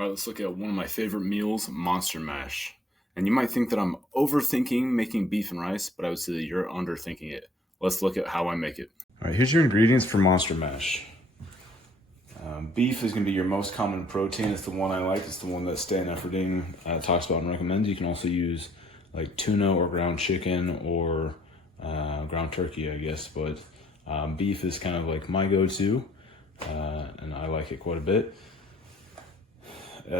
All right, let's look at one of my favorite meals, monster mash. And you might think that I'm overthinking making beef and rice, but I would say that you're underthinking it. Let's look at how I make it. All right, here's your ingredients for monster mash. Beef is going to be your most common protein. It's the one I like. It's the one that Stan Efferding talks about and recommends. You can also use like tuna or ground chicken or ground turkey, I guess. But beef is kind of like my go-to, and I like it quite a bit.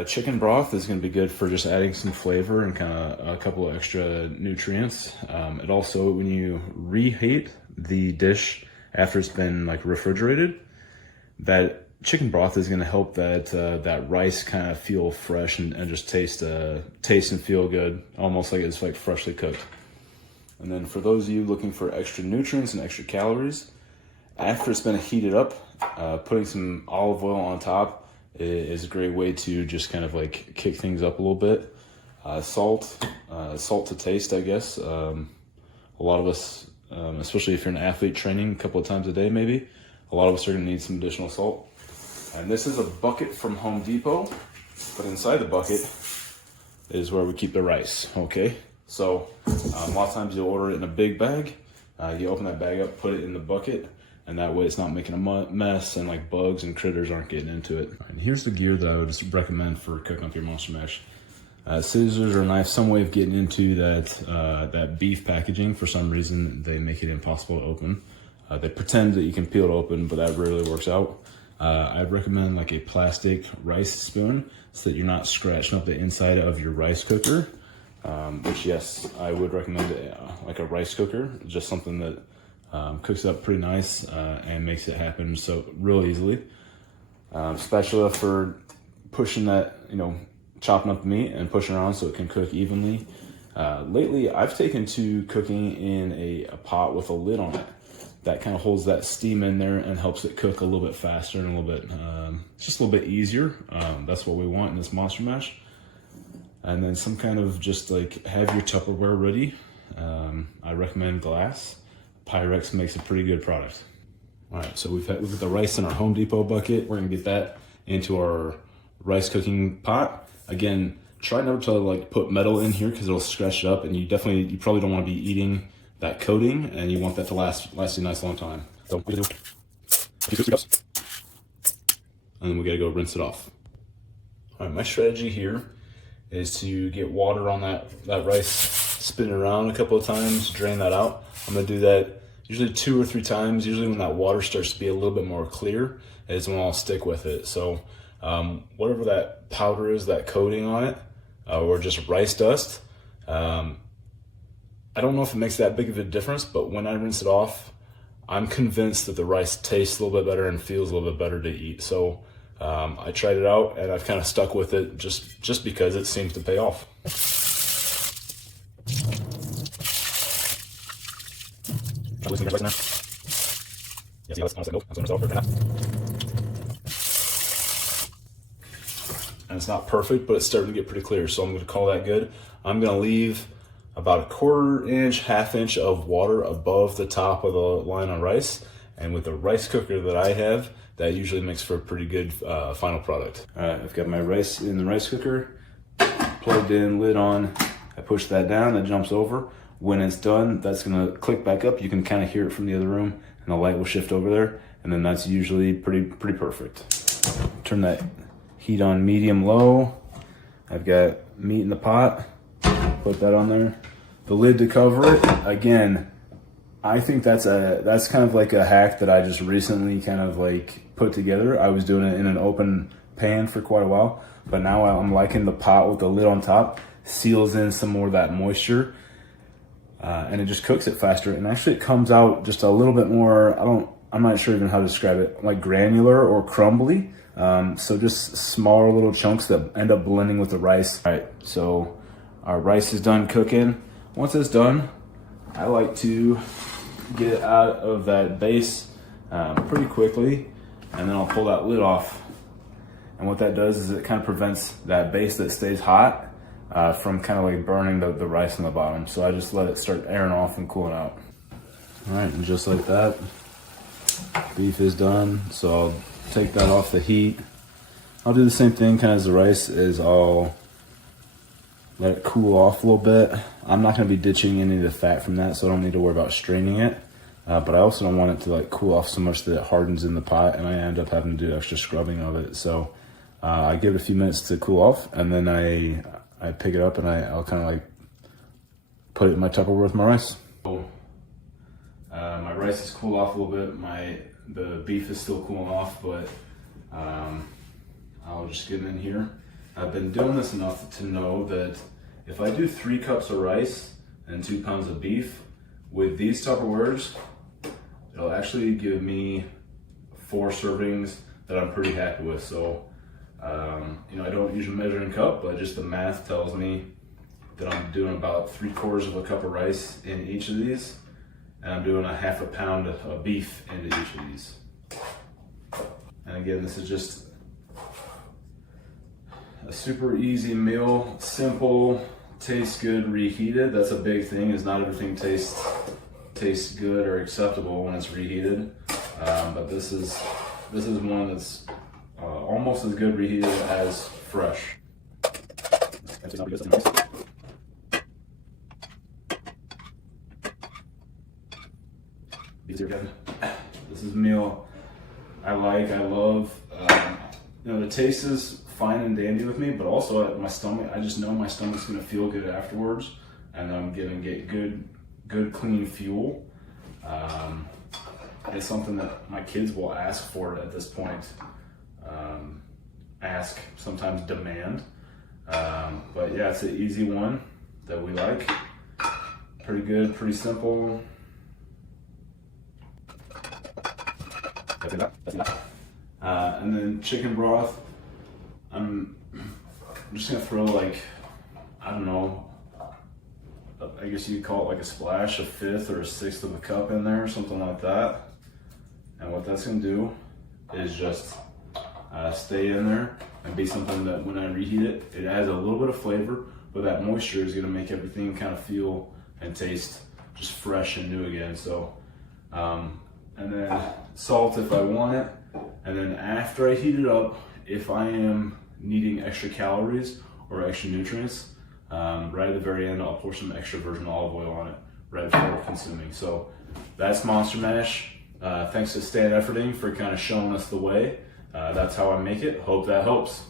Chicken broth is going to be good for just adding some flavor and kind of a couple of extra nutrients. It also, when you reheat the dish after it's been like refrigerated, that chicken broth is going to help that rice kind of feel fresh and just taste and feel good, almost like it's like freshly cooked. And then for those of you looking for extra nutrients and extra calories, after it's been heated up, putting some olive oil on top is a great way to just kind of like kick things up a little bit. Salt to taste, I guess. A lot of us, especially if you're an athlete training a couple of times a day maybe, a lot of us are going to need some additional salt. And this is a bucket from Home Depot, but inside the bucket is where we keep the rice, okay? So a lot of times you'll order it in a big bag. You open that bag up, put it in the bucket, and that way it's not making a mess and like bugs and critters aren't getting into it. Right, here's the gear that I would just recommend for cooking up your monster mash. Scissors or a knife, some way of getting into that beef packaging. For some reason, they make it impossible to open. They pretend that you can peel it open, but that rarely works out. I'd recommend like a plastic rice spoon so that you're not scratching up the inside of your rice cooker. Which, yes, I would recommend like a rice cooker, just something that cooks up pretty nice and makes it happen so real easily. Spatula for pushing that, chopping up the meat and pushing around so it can cook evenly. Lately, I've taken to cooking in a pot with a lid on it. That kind of holds that steam in there and helps it cook a little bit faster and a little bit, just a little bit easier. That's what we want in this monster mash. And then some kind of just like have your Tupperware ready. I recommend glass. Pyrex makes a pretty good product. All right, so we've got the rice in our Home Depot bucket. We're gonna get that into our rice cooking pot. Again, try never to like put metal in here because it'll scratch it up, and you probably don't want to be eating that coating, and you want that to last a nice long time. So we do 2 cups, and then we gotta go rinse it off. All right, my strategy here is to get water on that rice, spin it around a couple of times, drain that out. I'm gonna do that usually 2 or 3 times. Usually when that water starts to be a little bit more clear is when I'll stick with it. So whatever that powder is, that coating on it, or just rice dust, I don't know if it makes that big of a difference, but when I rinse it off, I'm convinced that the rice tastes a little bit better and feels a little bit better to eat. So I tried it out and I've kind of stuck with it just because it seems to pay off. And it's not perfect, but it's starting to get pretty clear, so I'm going to call that good. I'm going to leave about 1/4 inch, 1/2 inch of water above the top of the line on rice. And with the rice cooker that I have, that usually makes for a pretty good final product. All right, I've got my rice in the rice cooker, plugged in, lid on. I push that down, that jumps over. When it's done, that's gonna click back up. You can kind of hear it from the other room, and the light will shift over there, and then that's usually pretty perfect. Turn that heat on medium-low. I've got meat in the pot. Put that on there. The lid to cover it. Again, I think that's kind of like a hack that I just recently kind of like put together. I was doing it in an open pan for quite a while, but now I'm liking the pot with the lid on top. Seals in some more of that moisture, and it just cooks it faster. And actually, it comes out just a little bit more. I'm not sure even how to describe it, like granular or crumbly. So just smaller little chunks that end up blending with the rice. All right, so our rice is done cooking. Once it's done, I like to get it out of that base pretty quickly, and then I'll pull that lid off. And what that does is it kind of prevents that base that stays hot from kind of like burning the rice on the bottom. So I just let it start airing off and cooling out. All right, and just like that, beef is done. So I'll take that off the heat, I'll do the same thing kind of as the rice, is I'll let it cool off a little bit. I'm not going to be ditching any of the fat from that, so I don't need to worry about straining it. But I also don't want it to like cool off so much that it hardens in the pot and I end up having to do extra scrubbing of it. So I give it a few minutes to cool off, and then I pick it up and I'll kind of like put it in my Tupperware with my rice. So, my rice is cooled off a little bit. The beef is still cooling off, but I'll just get in here. I've been doing this enough to know that if I do 3 cups of rice and 2 pounds of beef with these Tupperwares, it'll actually give me 4 servings that I'm pretty happy with. So, you know, I don't usually measure in cup, but just the math tells me that I'm doing about 3/4 of a cup of rice in each of these, and I'm doing a half a pound of beef into each of these. And again, this is just a super easy meal, simple, tastes good, reheated. That's a big thing, is not everything tastes good or acceptable when it's reheated. But this is one that's almost as good reheated as fresh. This is a meal I love. You know, the taste is fine and dandy with me, but also my stomach, I just know my stomach's gonna feel good afterwards, and I'm gonna get good clean fuel. It's something that my kids will ask for at this point. Ask, sometimes demand. But yeah, it's an easy one that we like. Pretty good, pretty simple. And then chicken broth, I'm just gonna throw like, I don't know, I guess you'd call it like a splash, a 1/5 or a 1/6 of a cup in there, something like that. And what that's gonna do is just stay in there and be something that when I reheat it, it adds a little bit of flavor, but that moisture is gonna make everything kind of feel and taste just fresh and new again. So, and then salt if I want it. And then after I heat it up, if I am needing extra calories or extra nutrients, right at the very end, I'll pour some extra virgin olive oil on it right before consuming. So that's Monster Mash. Thanks to Stan Efferding for kind of showing us the way. That's how I make it. Hope that helps.